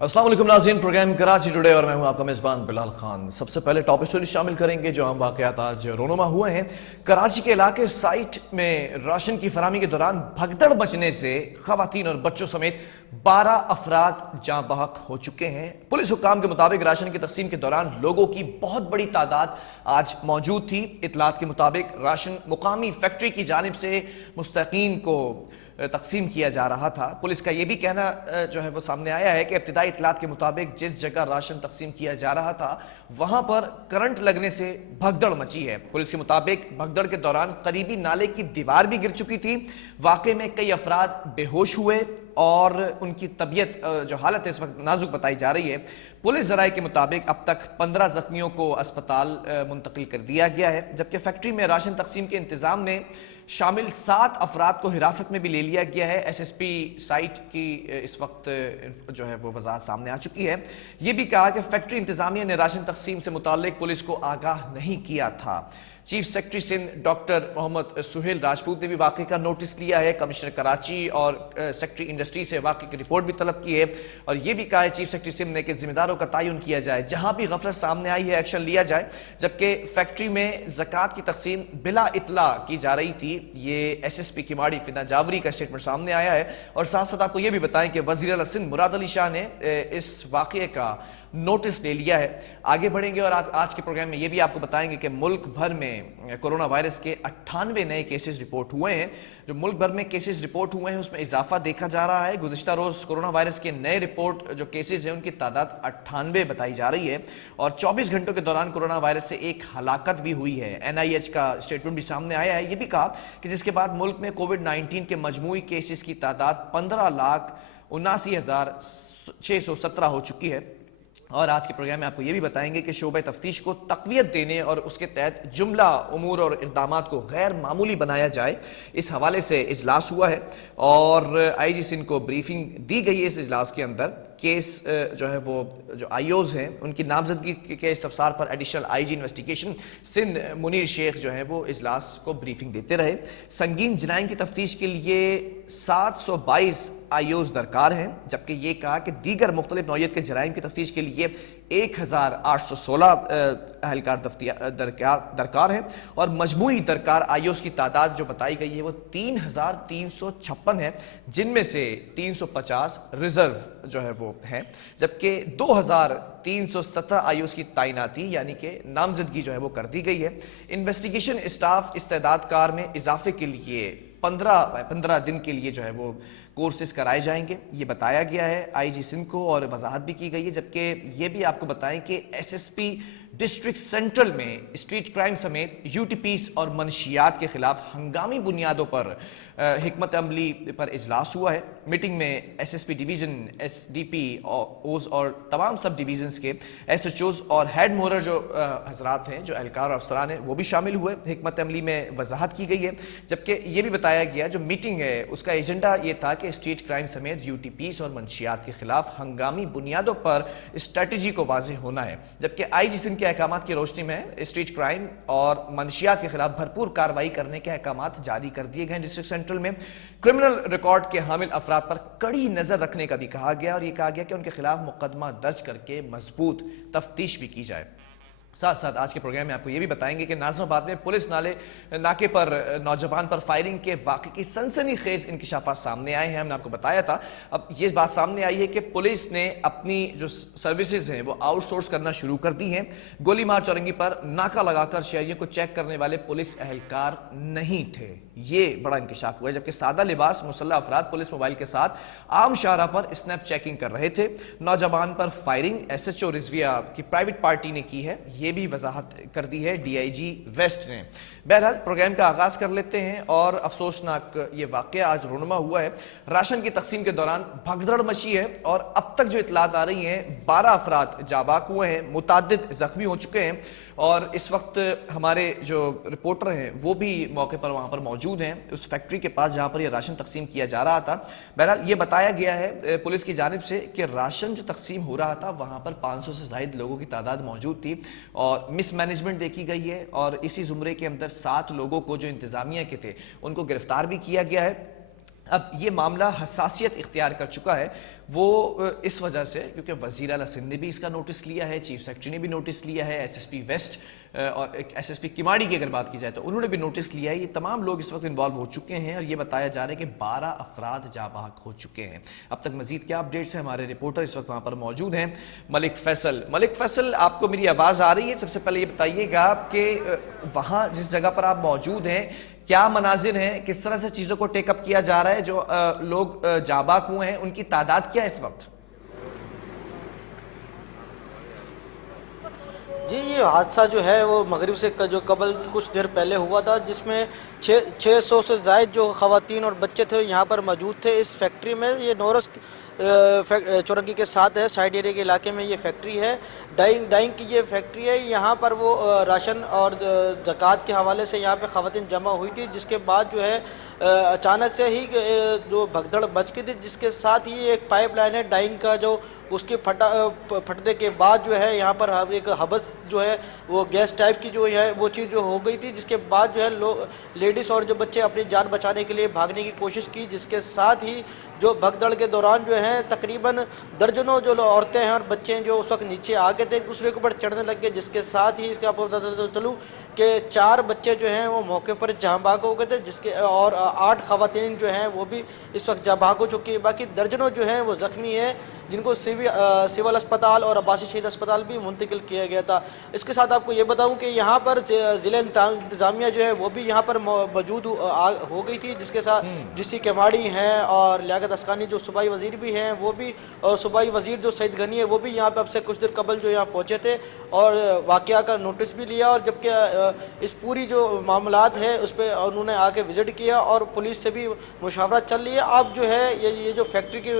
अस्सलाम वालेकुम नाज़रीन, प्रोग्राम कराची टुडे और मैं हूं आपका मेज़बान बिलाल खान। सबसे पहले टॉप स्टोरी शामिल करेंगे जो हम वाक़यात आज रोनुमा हुए हैं। कराची के इलाके साइट में राशन की फराहमी के दौरान भगदड़ मचने से ख़वातीन और बच्चों समेत 12 अफराद जाँ बहक हो चुके हैं। पुलिस हुक्काम के मुताबिक राशन की तकसीम के दौरान लोगों की बहुत बड़ी तादाद आज मौजूद थी। इतलात के मुताबिक राशन मुकामी फैक्ट्री की जानिब से मुस्तकीन को तकसीम किया जा रहा था। पुलिस का यह भी कहना जो है वो सामने आया है कि इब्तिदाई इतलात के मुताबिक जिस जगह राशन तकसीम किया जा रहा था वहां पर करंट लगने से भगदड़ मची है। पुलिस के मुताबिक भगदड़ के दौरान करीबी नाले की दीवार भी गिर चुकी थी। वाक़े में कई अफराद बेहोश हुए और उनकी तबीयत जो हालत है इस वक्त नाजुक बताई जा रही है। पुलिस ज़राए के मुताबिक अब तक 15 जख्मियों को अस्पताल मुंतकिल कर दिया गया है, जबकि फैक्ट्री में राशन तकसीम के इंतजाम में शामिल 7 अफराद को हिरासत में भी ले लिया गया है। SSP साइट की इस वक्त जो है वो वजाहत सामने आ चुकी है। ये भी कहा कि फैक्ट्री इंतजामिया ने राशन तकसीम से मुताल्लिक पुलिस को आगाह नहीं किया था। Chief secretary Sindh doctor Mohammad Suhail Rajput ने भी वाक़े का नोटिस लिया है। कमिश्नर कराची और सेक्रेटरी इंडस्ट्री से वाक़े की रिपोर्ट भी तलब की है और ये भी कहा है चीफ सेक्रेटरी सिंध ने कि जिम्मेदारों का तयन किया जाए, जहां भी गफलत सामने आई है एक्शन लिया जाए। जबकि फैक्ट्री में ज़कात की तकसीम बिला इतला की जा रही थी। ये SSP किमाड़ी फिदा जावरी का स्टेटमेंट सामने आया है। और साथ साथ आपको ये भी बताएं कि वज़ीर आला सिंध मुराद अली शाह ने इस वाक़े का नोटिस ले लिया है। आगे बढ़ेंगे और आज के प्रोग्राम में ये भी आपको बताएंगे कि मुल्क भर में कोरोना वायरस के 98 नए केसेस रिपोर्ट हुए हैं। जो मुल्क भर में केसेस रिपोर्ट हुए हैं उसमें इजाफा देखा जा रहा है। गुज़िश्ता रोज़ कोरोना वायरस के नए रिपोर्ट जो केसेस हैं उनकी तादाद 98 बताई जा रही है और 24 घंटों के दौरान कोरोना वायरस से एक हलाकत भी हुई है। NIH का स्टेटमेंट भी सामने आया है। ये भी कहा कि जिसके बाद मुल्क में कोविड-19 के मजमूई केसेस की तादाद 15,79,617 हो चुकी है। और आज के प्रोग्राम में आपको ये भी बताएंगे कि शोबे तफ्तीश को तक़वियत देने और उसके तहत जुमला उमूर और इक़दामात को गैर मामूली बनाया जाए, इस हवाले से इजलास हुआ है और IG सिंध को ब्रीफिंग दी गई है। इस इजलास के अंदर केस जो है वो जो IOs हैं उनकी नामजदगी के इस्तफसार पर additional IG investigation Sindh Munir Sheikh जो है वो इजलास को ब्रीफिंग देते रहे। संगीन जराइम की तफ्तीश के लिए 722 IOs दरकार हैं, जबकि ये कहा कि दीगर मुख्तलिफ नौइयत के जराइम की तफ्तीश के लिए 1816 अहलकार दरकार है और मजमूई दरकार IOs की तादाद जो बताई गई है वो 3356 है, जिनमें से 350 रिजर्व जो है वो है, जबकि 2317 IOs की तैनाती यानी कि नामजदगी जो है वो कर दी गई है। इन्वेस्टिगेशन स्टाफ इस्तेदादकार में इजाफे के लिए 15 दिन के लिए जो है वो कोर्सेज कराए जाएंगे, ये बताया गया है IG सिंध को और वजाहत भी की गई है। जबकि ये भी आपको बताएं कि SSP डिस्ट्रिक्ट सेंट्रल में स्ट्रीट क्राइम समेत UTPs और मनशियात के खिलाफ हंगामी बुनियादों पर हिकमत अमली पर इजलास हुआ है। मीटिंग में SSP डिवीज़न, SDP ओज और तमाम सब डिवीज़न्स के SHOs और हेड मोरर जो हजरात हैं, जो एहलकार और अफसरान हैं, वो भी शामिल हुए। हिकमत अमली में वजाहत की गई है। जबकि ये भी बताया गया जो मीटिंग है उसका एजेंडा ये था कि स्ट्रीट क्राइम समेत UTPs और मनशियात के खिलाफ हंगामी बुनियादों पर स्ट्रेटजी को वाज़ेह होना है। जबकि IG सिंध के अहकामात की रोशनी में स्ट्रीट क्राइम और मनशियात के खिलाफ भरपूर कार्रवाई करने के अहकामात जारी कर दिए गए। डिस्ट्रिक्ट सेंट्रल में क्रिमिनल रिकॉर्ड के हामिल अफराद पर कड़ी नजर रखने का भी कहा गया और यह कहा गया कि उनके खिलाफ मुकदमा दर्ज करके मजबूत तफ्तीश भी की जाए। साथ साथ आज के प्रोग्राम में आपको ये भी बताएंगे कि नाज़िमाबाद में पुलिस नाके पर नौजवान पर फायरिंग के वाक़े की सनसनीखेज इंकशाफात सामने आए हैं। हमने आपको बताया था। अब ये बात सामने आई है कि पुलिस ने अपनी जो सर्विसेज हैं वो आउटसोर्स करना शुरू कर दी हैं। गोली मार चौरंगी पर नाका लगाकर शहरियों को चेक करने वाले पुलिस एहलकार नहीं थे, ये बड़ा इंकशाफ हुआ है। जबकि सादा लिबास मुसल्लह अफराद पुलिस मोबाइल के साथ आम शाहरा पर स्नैप चेकिंग कर रहे थे। नौजवान पर फायरिंग SHO रिजविया की प्राइवेट पार्टी ने की है, ये भी वजाहत कर दी है DIG वेस्ट ने। बहरहाल प्रोग्राम का आगाज कर लेते हैं और अफसोसनाक ये वाक़या आज रोनुमा हुआ है। राशन की तकसीम के दौरान भगदड़ मची है और अब तक जो इतलात आ रही हैं 12 अफराद जाबाक हुए हैं, मुताद्दिद जख्मी हो चुके हैं और इस वक्त हमारे जो रिपोर्टर हैं वो भी मौके पर वहाँ पर मौजूद हैं उस फैक्ट्री के पास जहाँ पर ये राशन तकसीम किया जा रहा था। बहरहाल ये बताया गया है पुलिस की जानिब से कि राशन जो तकसीम हो रहा था वहाँ पर 500 से ज़ायद लोगों की तादाद मौजूद थी और मिसमैनेजमेंट देखी गई है और इसी जुमरे के अंदर 7 लोगों को जो इंतजामिया के थे उनको गिरफ्तार भी किया गया है। اب یہ معاملہ حساسیت اختیار کر چکا ہے، وہ اس وجہ سے کیونکہ وزیر اعلیٰ سندھ نے بھی اس کا نوٹس لیا ہے، چیف سیکرٹری نے بھی نوٹس لیا ہے، ایس ایس پی ویسٹ اور ایس ایس پی کماڑی کی اگر بات کی جائے تو انہوں نے بھی نوٹس لیا ہے۔ یہ تمام لوگ اس وقت انوالو ہو چکے ہیں اور یہ بتایا جا رہا ہے کہ 12 افراد جاں بحق ہو چکے ہیں۔ اب تک مزید کیا اپڈیٹس ہیں، ہمارے رپورٹر اس وقت وہاں پر موجود ہیں، ملک فیصل۔ ملک فیصل، آپ کو میری آواز آ رہی ہے؟ سب سے پہلے یہ بتائیے گا کہ وہاں جس جگہ پر آپ موجود ہیں کیا مناظر ہیں، کس طرح سے چیزوں کو ٹیک اپ کیا جا رہا ہے، جو لوگ جاں بحق ہوئے ہیں ان کی تعداد کیا ہے اس وقت؟ جی، یہ حادثہ جو ہے وہ مغرب سے جو قبل کچھ دیر پہلے ہوا تھا، جس میں 600 سے زائد جو خواتین اور بچے تھے یہاں پر موجود تھے اس فیکٹری میں۔ یہ نورس چورنگی کے ساتھ ہے، سائڈ ایریا کے علاقے میں یہ فیکٹری ہے، ڈائنگ کی یہ فیکٹری ہے۔ یہاں پر وہ راشن اور زکوٰۃ کے حوالے سے یہاں پہ خواتین جمع ہوئی تھی، جس کے بعد جو ہے اچانک سے ہی جو بھگدڑ مچ گئی تھی، جس کے ساتھ ہی ایک پائپ لائن ہے ڈائنگ کا، جو اس کے پھٹنے کے بعد جو ہے یہاں پر ایک حبس جو ہے وہ گیس ٹائپ کی جو ہے وہ چیز جو ہو گئی تھی، جس کے بعد جو ہے لیڈیز اور جو بچے اپنی جان بچانے کے لیے بھاگنے کی کوشش کی، جس کے ساتھ ہی جو بھگدڑ کے دوران جو ہیں تقریباً درجنوں جو عورتیں ہیں اور بچے ہیں جو اس وقت نیچے آ گئے تھے، ایک دوسرے کے اوپر چڑھنے لگ گئے، جس کے ساتھ ہی اس کا آپ کو بتاتا چلوں کہ 4 بچے جو ہیں وہ موقع پر جاں بحق ہو گئے تھے، جس کے اور 8 خواتین جو ہیں وہ بھی اس وقت جاں بحق ہو چکی ہے۔ باقی درجنوں جو ہیں وہ زخمی ہیں، جن کو سول اسپتال اور عباسی شہید اسپتال بھی منتقل کیا گیا تھا۔ اس کے ساتھ آپ کو یہ بتاؤں کہ یہاں پر ضلع انتظامیہ جو ہے وہ بھی یہاں پر موجود ہو گئی تھی، جس کے ساتھ ڈی سی کیماڑی ہیں اور لیاقت اسقانی جو صوبائی وزیر بھی ہیں وہ بھی، اور صوبائی وزیر جو سعید غنی ہے وہ بھی یہاں پہ اب سے کچھ دیر قبل جو یہاں پہنچے تھے اور واقعہ کا نوٹس بھی لیا، اور جبکہ اس پوری جو معاملات ہے اس پہ انہوں نے آ کے وزٹ کیا اور پولیس سے بھی مشاورت چل رہی ہے۔ اب جو ہے یہ جو فیکٹری کے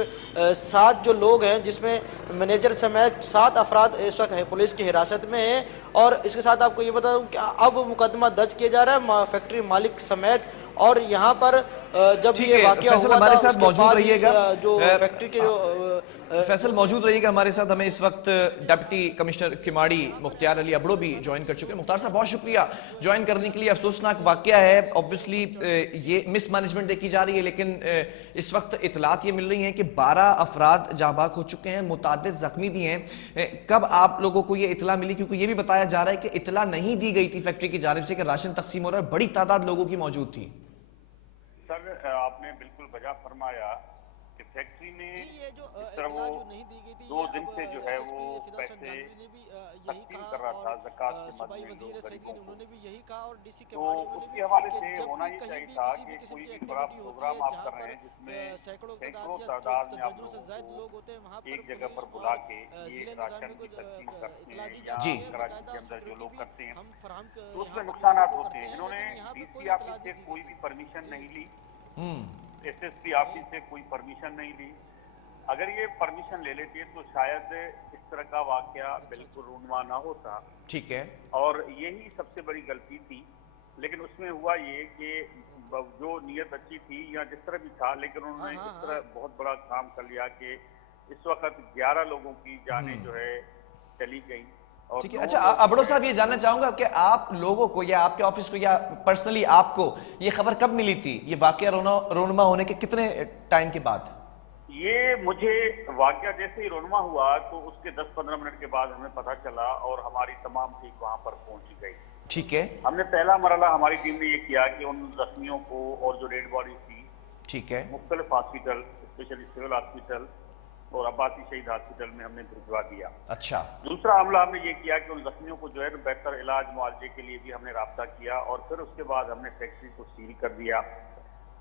7 جو لوگ ہیں، جس میں مینیجر سمیت 7 افراد اس وقت پولیس کی حراست میں ہیں، اور اس کے ساتھ آپ کو یہ بتا دوں کہ اب مقدمہ درج کیا جا رہا ہے فیکٹری مالک سمیت، اور یہاں پر جب ٹھیک یہ ہے واقعہ فیصل، ہوا تھا ہمارے اس ساتھ کے موجود بعد ہی رہیے گا۔ جو فیکٹری کے جو فیصل موجود رہیے گا ہمارے ساتھ، ہمیں اس وقت ڈپٹی کمشنر کماڑی مختار علی ابڑو بھی جوائن کر چکے ہیں۔ مختار صاحب بہت شکریہ جوائن کرنے کے لیے۔ افسوسناک واقعہ ہے، اوبویسلی یہ مس مینجمنٹ دیکھی جا رہی ہے، لیکن اس وقت اطلاعات یہ مل رہی ہیں کہ 12 افراد جاں بحق ہو چکے ہیں، متعدد زخمی بھی ہیں۔ کب آپ لوگوں کو یہ اطلاع ملی؟ کیونکہ یہ بھی بتایا جا رہا ہے کہ اطلاع نہیں دی گئی تھی فیکٹری کی جانب سے کہ راشن تقسیم ہو رہا ہے، بڑی تعداد لوگوں کی موجود تھی۔ سر آپ نے بالکل بجا فرمایا کہ فیکٹری میں جی، یہ جو اس طرح وہ اطلاع جو نہیں دی گئی تھی 2 یہ دن اب سے جو ہے ایس ایس وہ پی فدا حسین پیسے جہانگیری نے بھی یہی تقسیم کہا، کر رہا اور تھا زکوٰۃ کے مد صوبائی میں وزیر لوگ سعید غریبوں غنی کو، انہوں نے بھی یہی کہا، اور ڈی سی تو کیماڑی انہوں اس نے بھی، کے حوالے کہ سے جب ہونا بھی یہ کہیں چاہیے بھی تھا کسی بھی کہ قسم کوئی کی بھی بڑا ایکٹیویٹی ہوتی ہے پروگرام آپ جہاں کر رہے پر ہیں جس میں سینکڑوں سینکڑوں تعداد یا تعداد میں آپ درجنوں سے لوگوں زائد کو لوگ ہوتے ہیں، وہاں پر ایک جگہ پولیس پر بلا اور کے یہ ضلع انتظامیہ راشن کو کی تقسیم کرتے اطلاع ہیں دی یا جاتی ہے، کراچی باقاعدہ کے اندر جو سیکورٹی لوگ بھی کرتے ہیں ہم فراہم تو اس یہاں میں پر لوگوں نقصانات کو ہوتے کرتے ہیں۔ ہیں، انہوں نے لیکن یہاں پہ ڈی سی کوئی اطلاع آفس نہیں سے دی کوئی گئی بھی تھی۔ پرمیشن جی نہیں لی، ہوں ایس ایس پی آفس سے کوئی پرمیشن نہیں لی۔ اگر یہ پرمیشن لے لیتے تو شاید اس طرح کا واقعہ اچھا بالکل اچھا رونما نہ ہوتا، ٹھیک ہے۔ اور یہی سب سے بڑی غلطی تھی۔ لیکن اس میں ہوا یہ کہ جو نیت اچھی تھی یا جس طرح بھی تھا، لیکن انہوں ہاں نے ہاں اس ہاں طرح بہت بڑا کام کر لیا کہ اس وقت 11 لوگوں کی جانیں جو ہے چلی گئیں اور ٹھیک ہے، 9 اچھا لوگ جو ابڑو ہے صاحب یہ جاننا چاہوں گا کہ آپ لوگوں کو یا آپ کے آفس کو یا پرسنلی آپ کو یہ خبر کب ملی تھی؟ یہ واقعہ رونما ہونے کے کتنے ٹائم کے بعد؟ یہ مجھے واقعہ جیسے ہی رونما ہوا تو اس کے 10-15 منٹ کے بعد ہمیں پتہ چلا اور ہماری تمام ٹیم وہاں پر پہنچ گئی۔ ٹھیک ہے ہم نے پہلا مرحلہ ہماری ٹیم نے یہ کیا کہ ان زخمیوں کو اور جو ڈیڈ باڈی تھی ٹھیک ہے مختلف ہاسپٹل، اسپیشلی سول ہاسپٹل اور عباسی شہید ہاسپٹل میں ہم نے بھجوا دیا۔ اچھا دوسرا عملہ ہم نے یہ کیا کہ ان زخمیوں کو جو ہے بہتر علاج معالجے کے لیے بھی ہم نے رابطہ کیا، اور پھر اس کے بعد ہم نے فیکٹری کو سیل کر دیا۔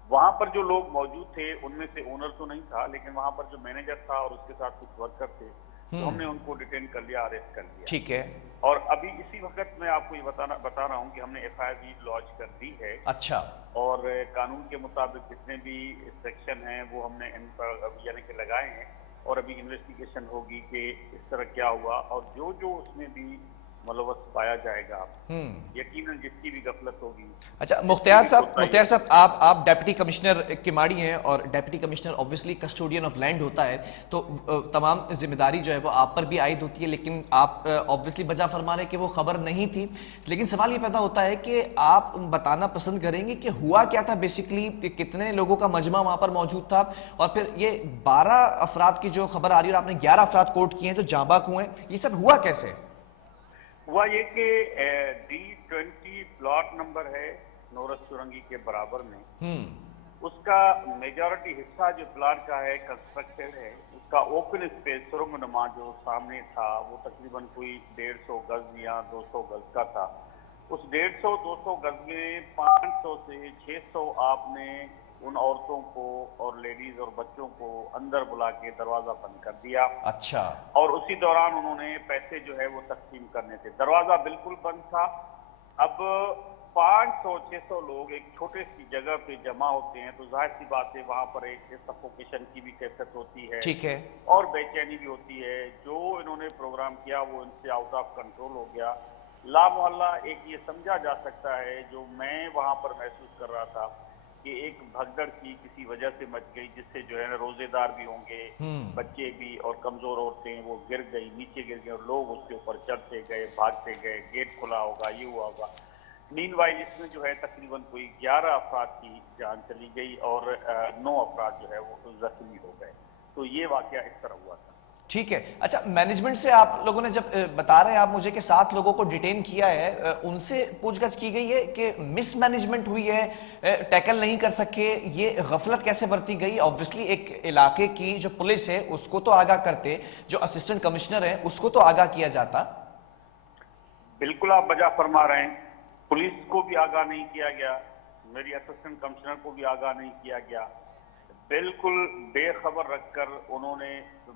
وہاں پر جو لوگ موجود تھے ان میں سے اونر تو نہیں تھا، لیکن وہاں پر جو مینیجر تھا اور اس کے ساتھ کچھ ورکر تھے تو ہم نے ان کو ڈیٹین کر لیا، اریسٹ کر لیا۔ ٹھیک ہے اور ابھی اسی وقت میں آپ کو یہ بتا رہا ہوں کہ ہم نے ایف آئی آر بھی لانچ کر دی ہے، اچھا اور قانون کے مطابق جتنے بھی سیکشن ہیں وہ ہم نے ان پر یعنی کہ لگائے ہیں، اور ابھی انویسٹیگیشن ہوگی کہ اس طرح کیا ہوا، اور جو اس میں بھی मुलव्वस पाया जाएगा, यकीनन जिसकी भी गफलत होगी। अच्छा मुख्तियार साहब, आप डेप्टी कमिश्नर किमाड़ी हैं और deputy commissioner obviously custodian of land होता है, तो तमाम जिम्मेदारी जो है वो आप पर भी आयद होती है, लेकिन आप ऑब्वियसली बजा फरमा रहे हैं कि वो खबर नहीं थी। लेकिन सवाल ये पैदा होता है कि आप बताना पसंद करेंगे कि हुआ क्या था बेसिकली, कितने लोगों का मजमा वहां पर मौजूद था, और फिर ये 12 अफराद की जो खबर आ रही है और आपने 11 अफराद कोर्ट किए हैं जो जाँ बाक हुए हैं, ये सब हुआ कैसे? हुआ ये कि D20 प्लॉट नंबर है नोरस सुरंगी के बराबर में, उसका मेजॉरिटी हिस्सा जो प्लाट का है कंस्ट्रक्टेड है, उसका ओपन स्पेस सुरंग नुमा जो सामने था वो तकरीबन कोई 150 गज या 200 गज का था। उस 150-200 गज में 500 से 600 आपने उन औरतों को और लेडीज और बच्चों को अंदर बुला के दरवाजा बंद कर दिया। अच्छा। और उसी दौरान उन्होंने पैसे जो है वो तकसीम करने थे, दरवाजा बिल्कुल बंद था। अब 500-600 लोग एक छोटे सी जगह पे जमा होते हैं तो जाहिर सी बात है वहां पर एक सफोकेशन की भी कैफियत होती है, ठीक है, और बेचैनी भी होती है। जो इन्होंने प्रोग्राम किया वो इनसे आउट ऑफ कंट्रोल हो गया। ला मोहल्ला एक ये समझा जा सकता है, जो मैं वहां पर महसूस कर रहा था कि एक भगदड़ की किसी वजह से मच गई, जिससे जो है ना रोजेदार भी होंगे, बच्चे भी और कमजोर औरतें वो गिर गई, नीचे गिर गए और लोग उसके ऊपर चढ़ते गए, भागते गए, गेट खुला होगा, ये हुआ होगा। मीनवाइल इसमें जो है तकरीबन कोई 11 अफराद की जान चली गई और 9 अफराद जो है वो जख्मी हो गए। तो ये वाकया इस तरह हुआ था। ठीक है। अच्छा, मैनेजमेंट से आप लोगों ने जब बता रहे हैं आप मुझे कि 7 लोगों को डिटेन किया है, उनसे पूछगछ की गई है कि मिस मैनेजमेंट हुई है, टैकल नहीं कर सके, ये गफलत कैसे बरती गई? ऑब्वियसली एक इलाके की जो पुलिस है उसको तो आगाह करते, जो असिस्टेंट कमिश्नर है उसको तो आगाह किया जाता। बिल्कुल आप बजा फरमा रहे हैं, पुलिस को भी आगाह नहीं किया गया, मेरी असिस्टेंट कमिश्नर को भी आगाह नहीं किया गया। बिल्कुल बेखबर रखकर उन्होंने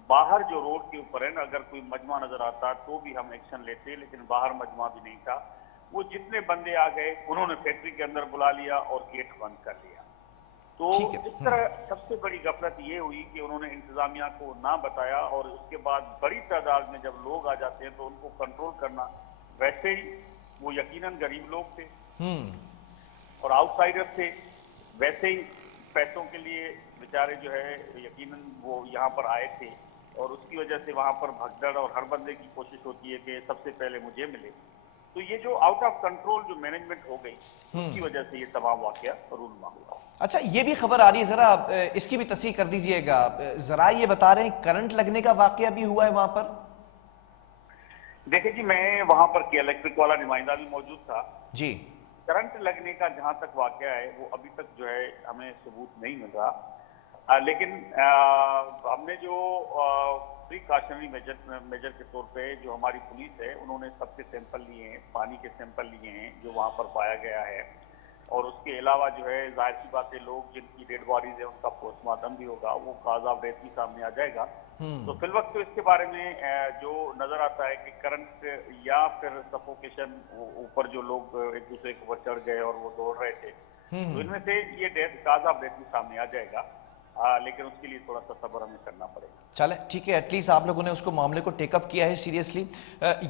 बाहर जो रोड के ऊपर है ना, अगर कोई मजमा नजर आता तो भी हम एक्शन लेते, लेकिन बाहर मजमा भी नहीं था। वो जितने बंदे आ गए उन्होंने फैक्ट्री के अंदर बुला लिया और गेट बंद कर लिया। तो इस तरह सबसे बड़ी गफलत ये हुई कि उन्होंने इंतजामिया को ना बताया, और उसके बाद बड़ी तादाद में जब लोग आ जाते हैं तो उनको कंट्रोल करना, वैसे ही वो यकीनन गरीब लोग थे और आउटसाइडर थे, वैसे ही पैसों के लिए बेचारे जो है यकीनन वो यहाँ पर आए थे, और उसकी वजह से वहां पर भगदड़ और हर बंदे की कोशिश होती है कि सबसे पहले मुझे मिले। तो ये जो आउट ऑफ कंट्रोल जो मैनेजमेंट हो गई उसकी वजह से ये तमाम वाकया रूनमा हुआ। अच्छा, ये भी खबर आ रही है, जरा इसकी भी तस्दीक कर दीजिएगा। जरा ये बता रहे हैं करंट लगने का वाकया भी हुआ है वहां पर? देखिए जी, मैं वहां पर के इलेक्ट्रिक वाला नुमाइंदा भी मौजूद था जी। करंट लगने का जहां तक वाकया है वो अभी तक जो है हमें सबूत नहीं मिल रहा, लेकिन हमने जो प्रिकॉशनरी मेजर के तौर पे जो हमारी पुलिस है उन्होंने सबके सैंपल लिए हैं, पानी के सैंपल लिए हैं जो वहां पर पाया गया है, और उसके अलावा जो है जाहिर सी बात है लोग जिनकी डेड बॉडीज है उनका पोस्टमार्टम भी होगा, वो काज ऑफ डेथ भी सामने आ जाएगा। तो फिल वक्त तो इसके बारे में जो नजर आता है कि करंट या फिर सफोकेशन, ऊपर जो लोग एक दूसरे के ऊपर चढ़ गए और वो दौड़ रहे थे, तो इनमें से ये डेथ काज ऑफ डेथ भी सामने आ जाएगा, लेकिन उसके लिए थोड़ा सा सब्र हमें करना पड़ेगा। चले ठीक है, एटलीस्ट आप लोगों ने उसको मामले को टेकअप किया है सीरियसली।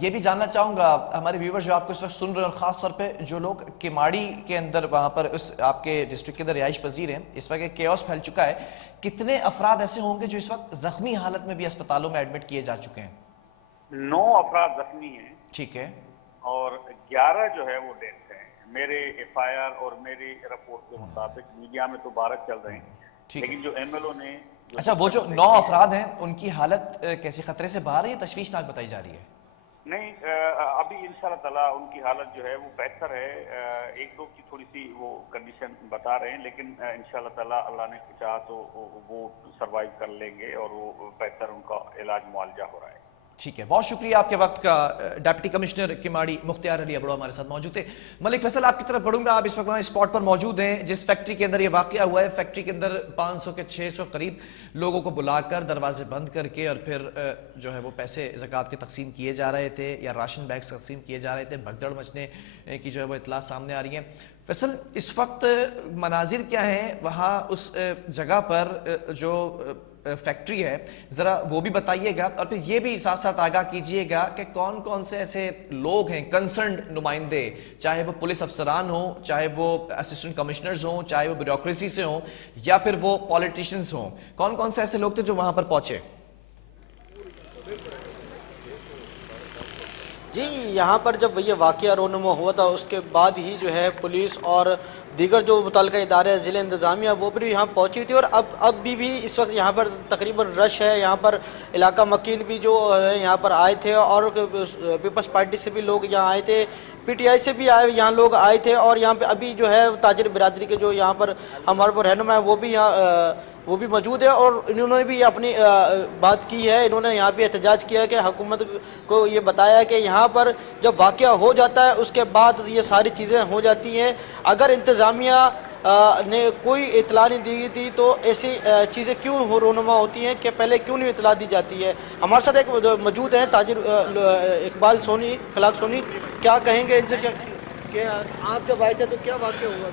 ये भी जानना चाहूँगा हमारे व्यूवर्स जो आपको इस वक्त सुन रहे हैं, और ख़ास तौर पे जो लोग किमाड़ी के अंदर वहाँ पर उस आपके डिस्ट्रिक्ट के अंदर रिहाइश पजीर हैं, इस वक्त एक केओस फैल चुका है, कितने अफराद ऐसे होंगे जो इस वक्त जख्मी हालत में भी अस्पतालों में एडमिट किए जा चुके हैं? 9 अफराद जख्मी हैं, ठीक है, और 11 जो है वो डेथ है मेरे FIR और मेरी रिपोर्ट के मुताबिक। मीडिया में तो 12 चल रहे हैं, लेकिन जो MLO ने अच्छा, वो जो 9 अफराद हैं उनकी हालत कैसे, खतरे से बाहर है या तशवीशनाक बताई जा रही है? नहीं, अभी इंशाल्लाह ताला उनकी हालत जो है वो बेहतर है। 1-2 की थोड़ी सी वो कंडीशन बता रहे हैं, लेकिन इंशाल्लाह ताला अल्लाह ने चाहा तो वो सर्वाइव कर लेंगे और वो बेहतर उनका इलाज मुआवजा हो रहा है। ठीक है, बहुत शुक्रिया आपके वक्त का। डिप्टी कमिश्नर किमाड़ी मुख्तियार अली अबड़ो हमारे साथ मौजूद थे। मलिक फैसल, आपकी तरफ बढ़ूंगा, आप इस वक्त स्पॉट पर मौजूद हैं जिस फैक्ट्री के अंदर ये वाकया हुआ है। फैक्ट्री के अंदर 500 के 600 करीब लोगों को बुलाकर दरवाजे बंद करके और फिर जो है वो पैसे ज़कात के तकसीम किए जा रहे थे या राशन बैग्स तकसीम किए जा रहे थे। भगदड़ मचने की जो है वो इतला सामने आ रही है। फैसल, इस वक्त मनाजिर क्या हैं वहाँ उस जगह पर जो فیکٹری ہے ذرا وہ بھی بتائیے گا، اور پھر یہ بھی ساتھ ساتھ آگاہ کیجئے گا کہ کون کون سے ایسے لوگ ہیں کنسرنڈ نمائندے، چاہے وہ پولیس افسران ہوں، چاہے وہ اسسٹنٹ کمشنرز ہوں، چاہے وہ بیوروکریسی سے ہوں، یا پھر وہ پولیٹیشنز ہوں، کون کون سے ایسے لوگ تھے جو وہاں پر پہنچے؟ جی یہاں پر جب یہ واقعہ رونما ہوا تھا اس کے بعد ہی جو ہے پولیس اور دیگر جو متعلقہ ادارے ضلع انتظامیہ وہ بھی یہاں پہنچی تھی، اور اب بھی اس وقت یہاں پر تقریباً رش ہے. یہاں پر علاقہ مکین بھی جو ہے یہاں پر آئے تھے، اور پیپلز پارٹی سے بھی لوگ یہاں آئے تھے، پی ٹی آئی سے بھی یہاں لوگ آئے تھے، اور یہاں پہ ابھی جو ہے تاجر برادری کے جو یہاں پر ہمارے رہنما ہیں وہ بھی موجود ہے، اور انہوں نے بھی اپنی بات کی ہے. انہوں نے یہاں پہ احتجاج کیا کہ حکومت کو یہ بتایا کہ یہاں پر جب واقعہ ہو جاتا ہے اس کے بعد یہ ساری چیزیں ہو جاتی ہیں، اگر انتظامیہ نے کوئی اطلاع نہیں دی تھی تو ایسی چیزیں کیوں رونما ہوتی ہیں کہ پہلے کیوں نہیں اطلاع دی جاتی ہے. ہمارے ساتھ ایک موجود ہیں تاجر اقبال سونی، خلاق سونی، کیا کہیں گے ان سے کہ آپ جب آئے تھے تو کیا واقعہ ہوا؟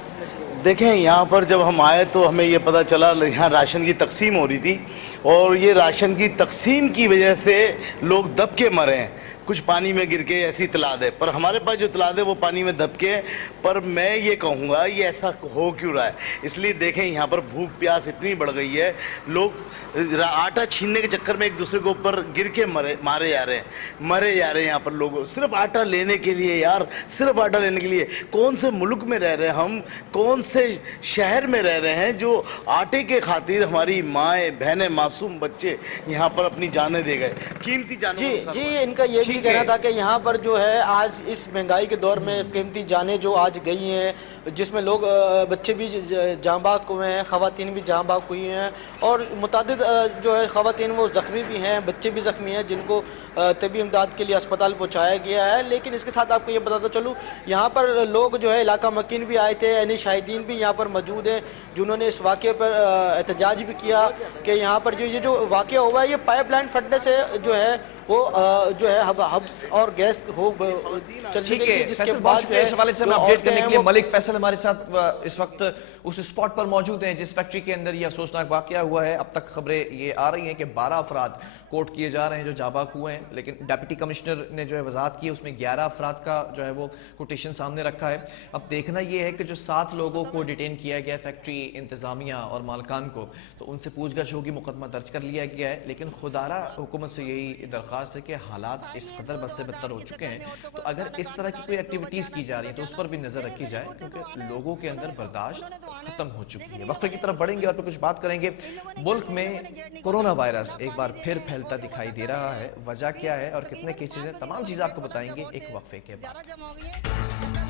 دیکھیں یہاں پر جب ہم آئے تو ہمیں یہ پتہ چلا یہاں راشن کی تقسیم ہو رہی تھی، اور یہ راشن کی تقسیم کی وجہ سے لوگ دب کے مرے ہیں، کچھ پانی میں گر کے، ایسی اطلاع ہے. پر ہمارے پاس جو اطلاع ہے وہ پانی میں دب کے. پر میں یہ کہوں گا یہ ایسا ہو کیوں رہا ہے، اس لیے دیکھیں یہاں پر بھوک پیاس اتنی بڑھ گئی ہے، لوگ آٹا چھیننے کے چکر میں ایک دوسرے کے اوپر گر کے مارے جا رہے ہیں یہاں پر لوگ صرف آٹا لینے کے لیے. یار صرف آٹا لینے کے لیے کون سے ملک میں رہ رہے ہیں ہم، کون سے شہر میں رہ رہے ہیں جو آٹے کے خاطر ہماری مائیں بہنیں معصوم بچے یہاں پر اپنی جانیں دے گئے، قیمتی جانوں. جی ان کا یہ بھی کہنا تھا کہ یہاں پر جو ہے آج اس مہنگائی کے دور میں قیمتی جانیں جو آج گئی ہیں، جس میں لوگ بچے بھی جاں بحق ہوئے ہیں، خواتین بھی جاں بحق ہوئی ہیں، اور متعدد جو ہے خواتین وہ زخمی بھی ہیں، بچے بھی زخمی ہیں جن کو طبی امداد کے لیے اسپتال پہنچایا گیا ہے. لیکن اس کے ساتھ آپ کو یہ بتاتا چلوں یہاں پر لوگ جو ہے علاقہ مکین بھی آئے تھے، یعنی شاہدین بھی یہاں پر موجود ہیں جنہوں نے اس واقعے پر احتجاج بھی کیا کہ یہاں پر جو واقعہ ہوا ہے یہ پائپ لائن پھٹنے سے جو ہے وہ جو ہے ہبس اور گیس ہو چلنے کے، جس کے بعد جو ہے اس حوالے سے ہم اپڈیٹ کرنے کے لیے ملک فیصل ہمارے ساتھ اس وقت اس اسپاٹ پر موجود ہیں جس فیکٹری کے اندر یہ افسوسناک واقعہ ہوا ہے. اب تک خبریں یہ آ رہی ہیں کہ 12 افراد کوٹ کیے جا رہے ہیں جو جاں بحق ہوئے ہیں، لیکن ڈیپٹی کمشنر نے جو ہے وضاحت کی اس میں 11 افراد کا جو ہے وہ کوٹیشن سامنے رکھا ہے. اب دیکھنا یہ ہے کہ جو 7 لوگوں کو ڈیٹین کیا گیا فیکٹری انتظامیہ اور مالکان کو، تو ان سے پوچھ گچھ ہوگی، مقدمہ درج کر لیا گیا ہے. لیکن خدارہ حکومت سے یہی درخواست ہے کہ حالات اس قدر بد سے بدتر ہو چکے ہیں، تو اگر اس طرح کی کوئی ایکٹیویٹیز کی جا رہی ہیں تو اس پر بھی نظر رکھی جائے، کیونکہ لوگوں کے اندر برداشت ختم ہو چکی ہے. وقفے کی طرف بڑھیں گے اور پھر کچھ بات کریں گے. ملک میں کورونا وائرس ایک بار پھر پھیلتا دکھائی دے رہا ہے، وجہ کیا ہے اور کتنے کیسز ہیں، تمام چیزیں آپ کو بتائیں گے ایک وقفے کے بعد.